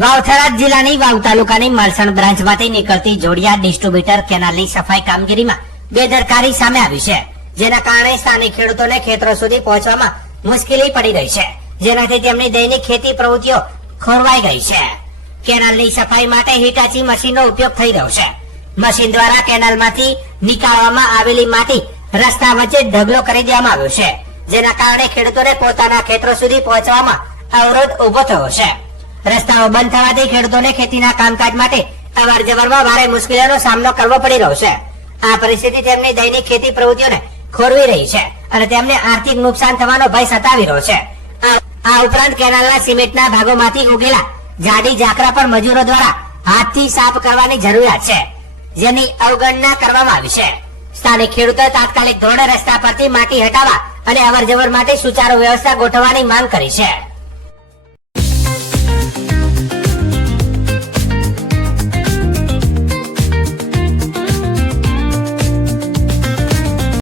વાવ જિલ્લાની વાવ તાલુકાની માલસણ બ્રાન્ચમાંથી નીકળતી જોડિયા ડિસ્ટ્રીબ્યુટર કેનાલની સફાઈ કામગીરીમાં બેદરકારી સામે આવી છે, જેના કારણે સ્થાનિક ખેડૂતોને ખેતરો સુધી પહોંચવામાં મુશ્કેલી પડી રહી છે, જેનાથી તેમની દૈનિક ખેતી પ્રવૃત્તિઓ ખોરવાઈ ગઈ છે. કેનાલની સફાઈ માટે હિટાચી મશીનનો ઉપયોગ થઈ રહ્યો છે. મશીન દ્વારા કેનાલમાંથી નીકાળવામાં આવેલી માટી રસ્તા વચ્ચે ઢગલો કરી દેવામાં આવ્યો છે, જેના કારણે ખેડૂતોને પોતાના ખેતરો સુધી પહોંચવામાં અવરોધ ઉભો થયો છે. રસ્તાઓ બંધ થવાથી ખેડૂતોને ખેતીના કામકાજ માટે અવર જવરમાં ભારે મુશ્કેલીઓનો સામનો કરવો પડી રહ્યો છે. આ પરિસ્થિતિ તેમની દૈનિક ખેતી પ્રવૃત્તિઓને ખોરવી રહી છે અને તેમને આર્થિક નુકસાન થવાનો ભય સતાવી રહ્યો છે. આ ઉપરાંત કેનાલના સિમેન્ટના ભાગોમાંથી ઉગેલા જાડી ઝાકરા પણ મજૂરો દ્વારા હાથથી સાફ કરવાની જરૂરિયાત છે, જેની અવગણના કરવામાં આવી છે. સ્થાનિક ખેડૂતોએ તાત્કાલિક ધોરણે રસ્તા પરથી માટી હટાવવા અને અવર જવર માટે સુચારુ વ્યવસ્થા ગોઠવવાની માંગ કરી છે.